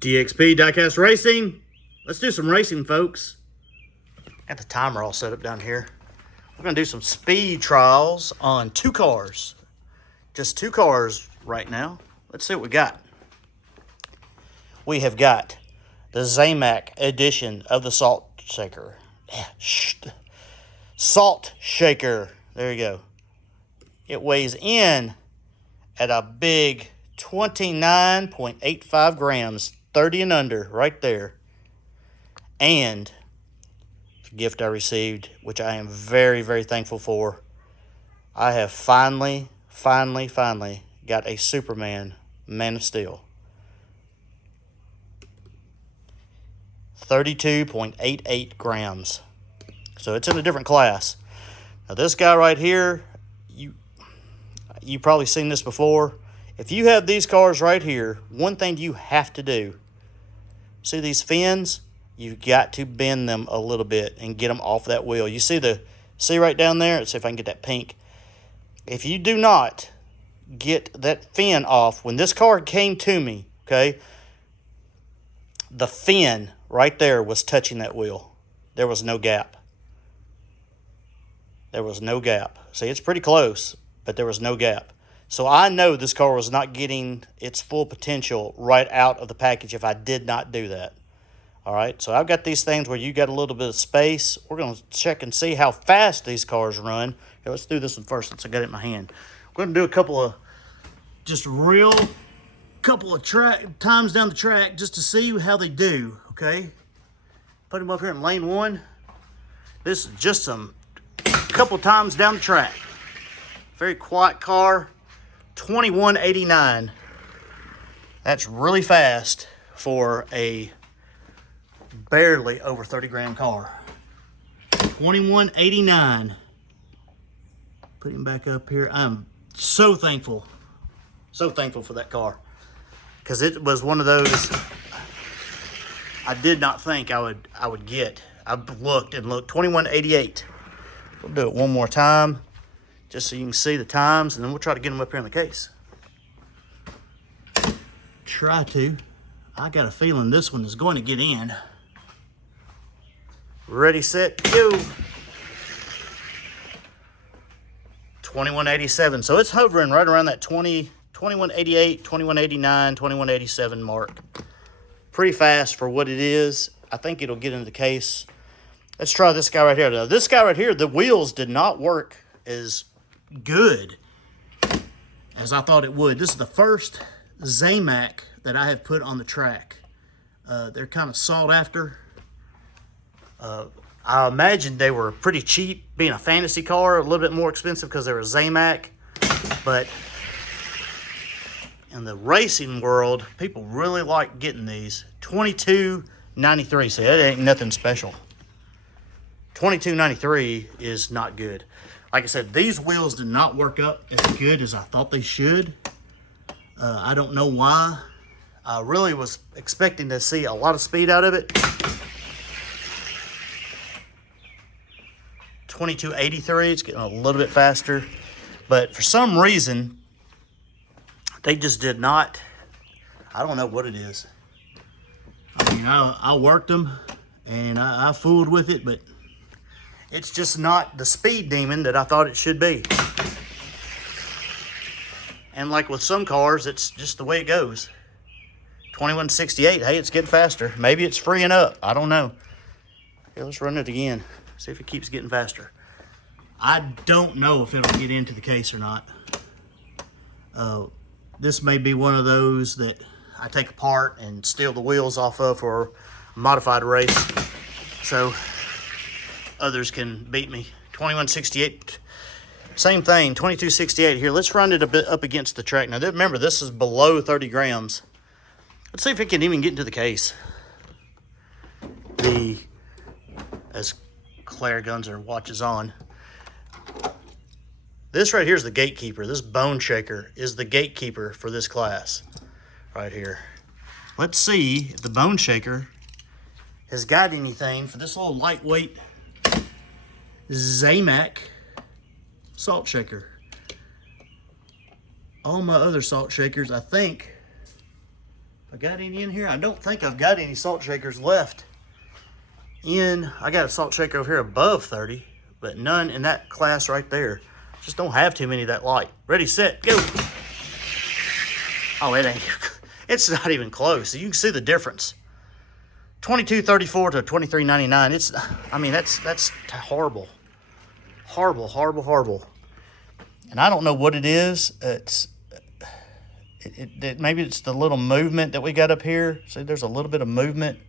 DXP Diecast Racing. Let's do some racing, folks. Got the timer all set up down here. We're going to do some speed trials on two cars. Just two cars right now. Let's see what we got. We have got the Zamac edition of the Salt Shaker. Salt Shaker. There you go. It weighs in at a big 29.85 grams, 30 and under, right there. And the gift I received, which I am very, very thankful for. I have finally got a Superman Man of Steel. 32.88 grams. So it's in a different class. Now this guy right here, you probably seen this before. If you have these cars right here, one thing you have to do, see these fins? You've got to bend them a little bit and get them off that wheel. You see right down there? Let's see if I can get that pink. If you do not get that fin off, when this car came to me, okay, the fin right there was touching that wheel. There was no gap. There was no gap. See, it's pretty close, but there was no gap. So I know this car was not getting its full potential right out of the package if I did not do that. All right, so I've got these things where you got a little bit of space. We're going to check and see how fast these cars run. Here, let's do this one first since I got it in my hand. We're going to do a couple of times down the track just to see how they do, okay? Put them up here in lane one. This is just a couple times down the track. Very quiet car. 2189. That's really fast for a barely over 30 gram car. 2189. Put him back up here. I'm so thankful for that car, because it was one of those I did not think I would get. I've looked and looked. 2188. We'll do it one more time just so you can see the times, and then we'll try to get them up here in the case. Try to. I got a feeling this one is going to get in. Ready, set, go. 2187. So it's hovering right around that 2188, 2189, 2187 mark. Pretty fast for what it is. I think it'll get into the case. Let's try this guy right here. Now, this guy right here, the wheels did not work as good as I thought it would. This is the first Zamac that I have put on the track. They're kind of sought after. I imagine they were pretty cheap, being a fantasy car, a little bit more expensive because they were Zamac. But in the racing world, people really like getting these. 2293. See, that ain't nothing special. 2293 is not good. Like I said, these wheels did not work up as good as I thought they should. I don't know why. I really was expecting to see a lot of speed out of it. 2283, it's getting a little bit faster. But for some reason, they just did not. I don't know what it is. I mean, I worked them and I fooled with it, but it's just not the speed demon that I thought it should be. And like with some cars, it's just the way it goes. 2168, hey, it's getting faster. Maybe it's freeing up. I don't know. Here, let's run it again. See if it keeps getting faster. I don't know if it'll get into the case or not. This may be one of those that I take apart and steal the wheels off of for a modified race, so others can beat me. 2168, same thing. 2268 here. Let's run it a bit up against the track. Now remember, this is below 30 grams. Let's see if it can even get into the case. As Claire Gunzer watches on, this right here is the Gatekeeper. This Bone Shaker is the Gatekeeper for this class right here. Let's see if the Bone Shaker has got anything for this little lightweight Zamac salt shaker. All my other salt shakers, I think, if I got any in here? I don't think I've got any salt shakers left. I got a salt shaker over here above 30, but none in that class right there. Just don't have too many that light. Ready, set, go. Oh, it's not even close. You can see the difference. 22.34 to 23.99. That's horrible. Horrible. And I don't know what it is. Maybe it's the little movement that we got up here. See, there's a little bit of movement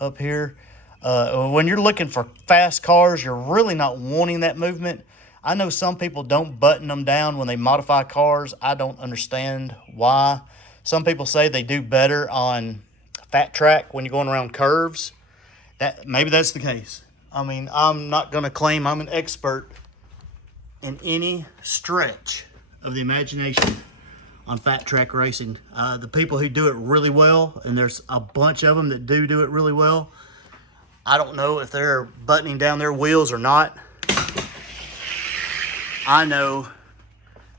up here. When you're looking for fast cars, you're really not wanting that movement. I know some people don't button them down when they modify cars. I don't understand why. Some people say they do better on fat track when you're going around curves. Maybe that's the case. I mean, I'm not going to claim I'm an expert in any stretch of the imagination on fat track racing. The people who do it really well, and there's a bunch of them that do it really well, I don't know if they're buttoning down their wheels or not. I know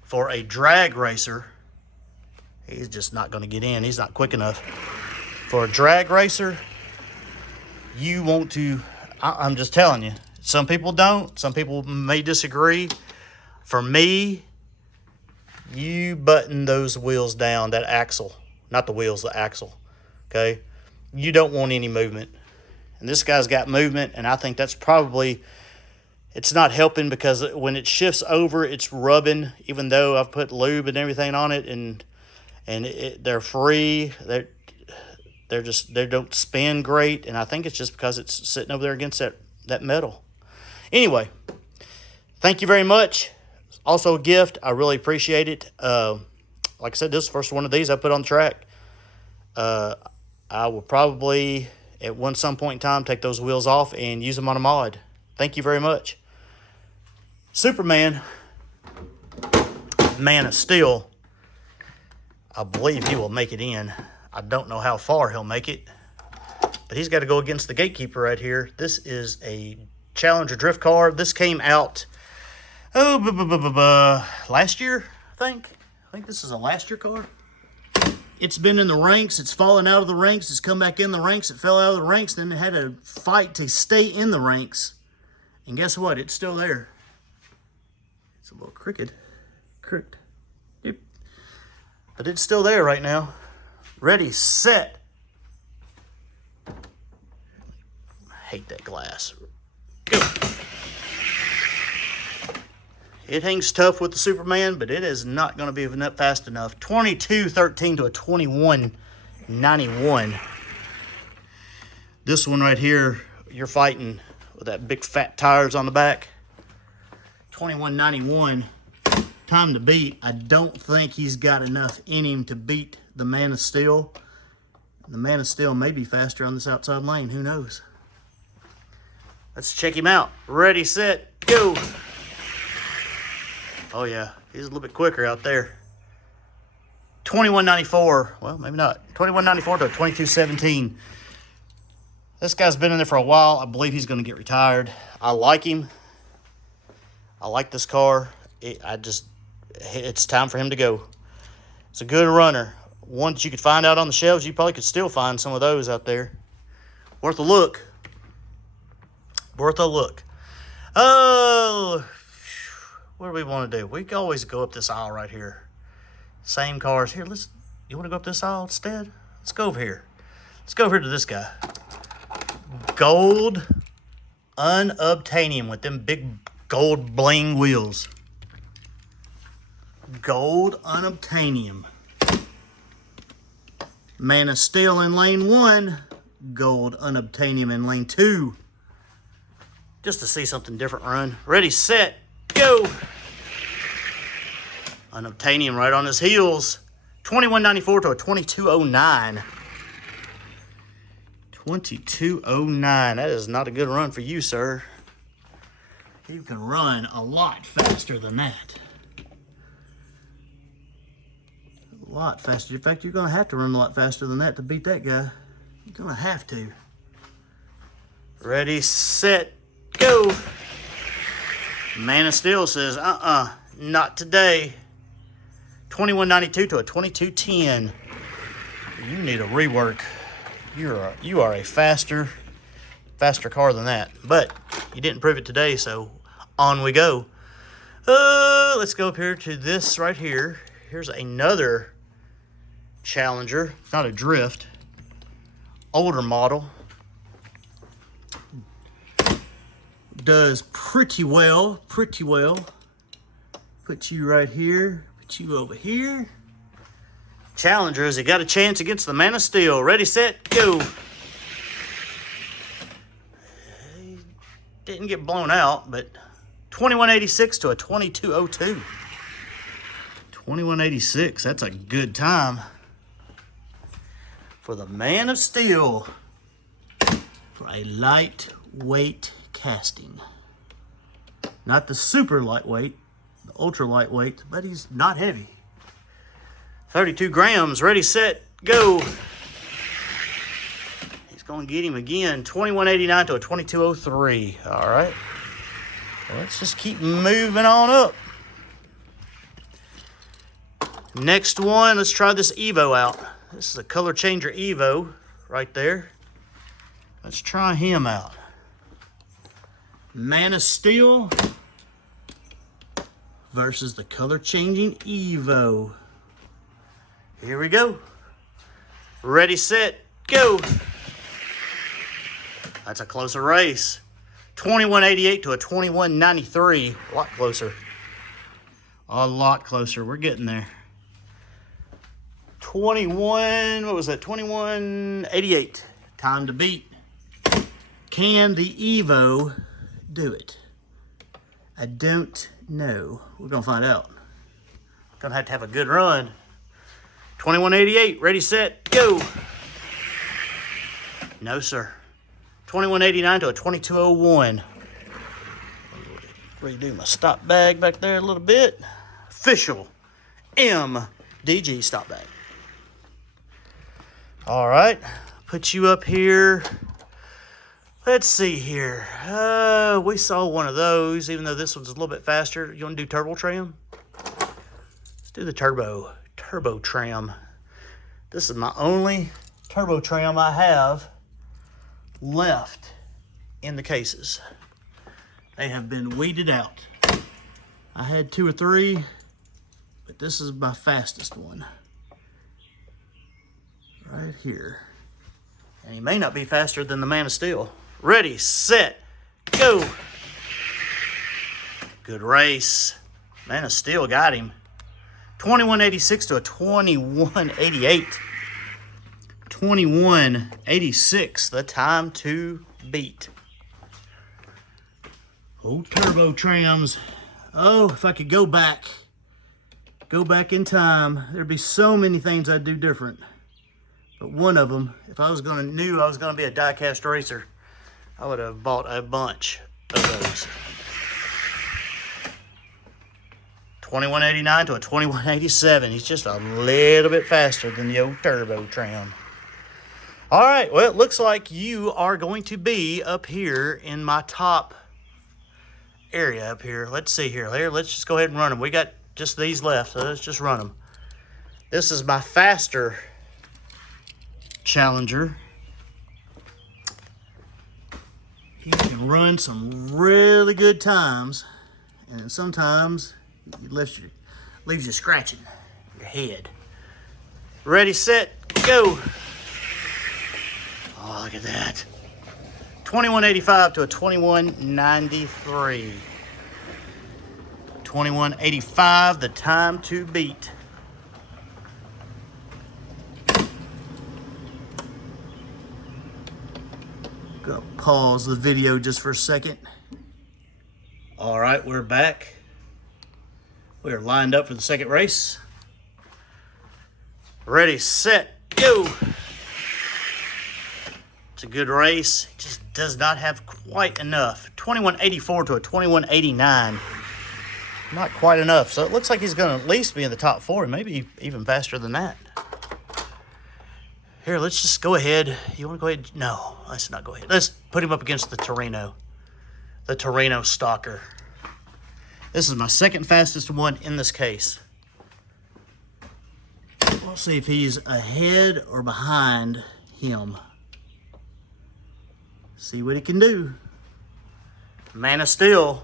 for a drag racer, he's just not going to get in. He's not quick enough. For a drag racer, you want to, I'm just telling you, some people don't. Some people may disagree. For me, you button those wheels down, that axle. Not the wheels, the axle. Okay? You don't want any movement. And this guy's got movement, and I think that's probably, it's not helping because when it shifts over, it's rubbing, even though I've put lube and everything on it, and they're free. They don't spin great, and I think it's just because it's sitting over there against that metal. Anyway, thank you very much. Also a gift. I really appreciate it. Like I said, this is the first one of these I put on the track. I will probably, at some point in time, take those wheels off and use them on a mod. Thank you very much. Superman, Man of Steel, I believe he will make it in. I don't know how far he'll make it, but he's got to go against the Gatekeeper right here. This is a Challenger drift car. This came out, last year, I think. I think this is a last year car. It's been in the ranks. It's fallen out of the ranks. It's come back in the ranks. It fell out of the ranks. Then it had to fight to stay in the ranks. And guess what? It's still there. It's a little crooked. Yep. But it's still there right now. Ready, set. I hate that glass. Go. It hangs tough with the Superman, but it is not going to be fast enough. 22.13 to a 21.91. This one right here, you're fighting with that big fat tires on the back. 21.91. Time to beat. I don't think he's got enough in him to beat the Man of Steel. The Man of Steel may be faster on this outside lane. Who knows? Let's check him out. Ready, set, go. Oh, yeah. He's a little bit quicker out there. 21.94. Well, maybe not. 21.94 to 22.17. This guy's been in there for a while. I believe he's going to get retired. I like him. I like this car. It's time for him to go. It's a good runner. One that you could find out on the shelves. You probably could still find some of those out there. Worth a look. Worth a look. Oh, what do we want to do? We can always go up this aisle right here. Same cars. Here, you want to go up this aisle instead? Let's go over here. Let's go over here to this guy. Gold unobtainium with them big gold bling wheels. Gold unobtainium. Man of Steel in lane 1. Gold unobtainium in lane 2. Just to see something different run. Ready, set, go. Unobtainium right on his heels. 21.94 to a 22.09. 22.09. That is not a good run for you, sir. You can run a lot faster than that. A lot faster. In fact, you're going to have to run a lot faster than that to beat that guy. You're going to have to. Ready, set, go. Man of Steel says, not today. 21.92 to a 22.10. You need a rework. You are a faster car than that. But you didn't prove it today, so on we go. Let's go up here to this right here. Here's another Challenger. It's not a drift. Older model. Does pretty well. Put you right here. Put you over here. Challengers, he got a chance against the Man of Steel. Ready, set, go. He didn't get blown out, but 2186 to a 2202. 2186, that's a good time for the Man of Steel for a lightweight casting. Not the super lightweight, the ultra lightweight, but he's not heavy. 32 grams, ready, set, go. He's going to get him again. 2189 to a 2203. All right. Well, let's just keep moving on up. Next one, let's try this Evo out. This is a color changer Evo right there. Let's try him out. Man of Steel versus the color changing Evo. Here we go. Ready, set, go. That's a closer race. 2188 to a 2193. A lot closer. A lot closer. We're getting there. 21, what was that? 2188. Time to beat. Can the Evo do it? I don't know. We're going to find out. Going to have a good run. 2188, ready, set, go. No, sir. 2189 to a 2201. Redo my stop bag back there a little bit. Official MDG stop bag. All right, put you up here. Let's see here. We saw one of those, even though this one's a little bit faster. You want to do turbo tram? Let's do the turbo tram. This is my only turbo tram I have left in the cases. They have been weeded out. I had 2 or 3, but this is my fastest one. Right here. And he may not be faster than the Man of Steel. Ready, set, go. Good race. Man of Steel got him. 2186 to a 2188. 2186, the time to beat. Oh, turbo trams. Oh, if I could go back in time, there'd be so many things I'd do different. But one of them, if I knew I was gonna be a die-cast racer, I would have bought a bunch of those. 2189 to a 2187. He's just a little bit faster than the old turbo tram. All right, well, it looks like you are going to be up here in my top area up here. Let's see here. Let's just go ahead and run them. We got just these left, so let's just run them. This is my faster Challenger. He can run some really good times, and sometimes he leaves you scratching your head. Ready, set, go. Oh, look at that. 2185 to a 2193. 2185, the time to beat. Gonna pause the video just for a second. All right, we're back. We're lined up for the second race. Ready, set, go. It's a good race. It just does not have quite enough. 2184 to a 2189. Not quite enough. So it looks like he's going to at least be in the top 4, maybe even faster than that. Here, let's just go ahead. You want to go ahead? No, let's not go ahead. Let's put him up against the Torino Stalker. This is my second fastest one in this case. We'll Let's see if he's ahead or behind him. See what he can do. Man of Steel.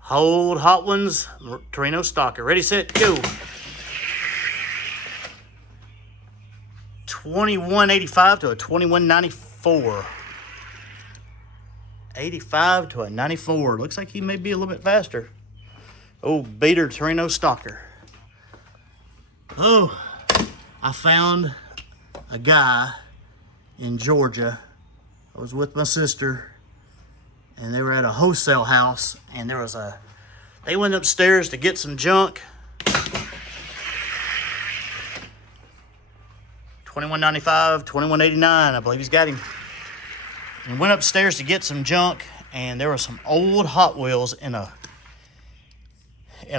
Hold Hot Ones, Torino Stalker. Ready, set, go. 2185 to a 2194. 85 to a 94. Looks like he may be a little bit faster. Oh, beater Torino Stalker. Oh, I found a guy in Georgia. I was with my sister, and they were at a wholesale house, and they went upstairs to get some junk. 2195, 2189, I believe he's got him. And went upstairs to get some junk, and there were some old Hot Wheels in a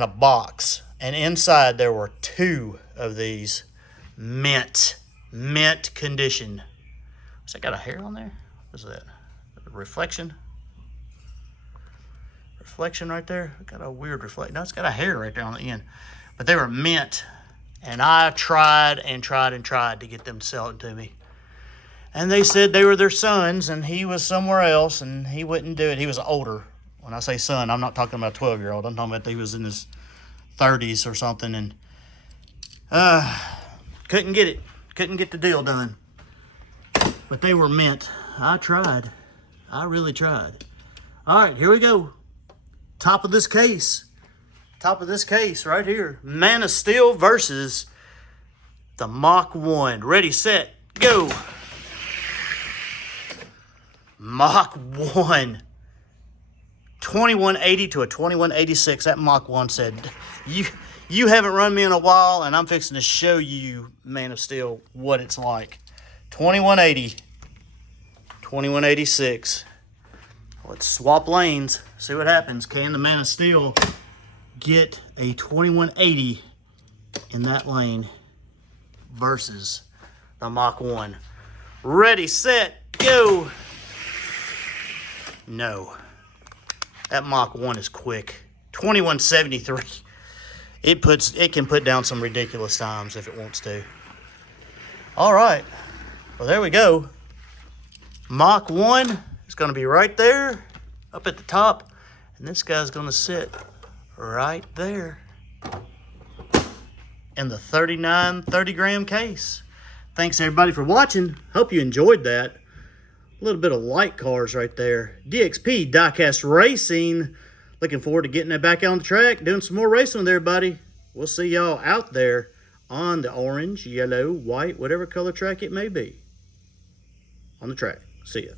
box. And inside there were 2 of these mint condition. Has that got a hair on there? What's that? Reflection? Reflection right there. Got a weird reflection. No, it's got a hair right there on the end. But they were mint. And I tried to get them to sell it to me. And they said they were their sons, and he was somewhere else, and he wouldn't do it. He was older. When I say son, I'm not talking about a 12-year-old. I'm talking about he was in his 30s or something, and couldn't get it. Couldn't get the deal done. But they were mint. I tried. I really tried. All right, here we go. Top of this case. Top of this case right here. Man of Steel versus the Mach 1. Ready, set, go. Mach 1. 2180 to a 2186. That Mach 1 said, you haven't run me in a while, and I'm fixing to show you, Man of Steel, what it's like. 2180. 2186. Let's swap lanes. See what happens. Can the Man of Steel get a 2180 in that lane versus the Mach 1? Ready, set, go. No. That Mach 1 is quick. 2173. It can put down some ridiculous times if it wants to. All right. Well, there we go. Mach 1 is going to be right there up at the top, and this guy's going to sit right there in the 30 gram case. Thanks everybody for watching. Hope you enjoyed that. A little bit of light cars right there. DXP Diecast Racing. Looking forward to getting that back on the track, doing some more racing with everybody. We'll see y'all out there on the orange, yellow, white, whatever color track it may be. On the track. See ya.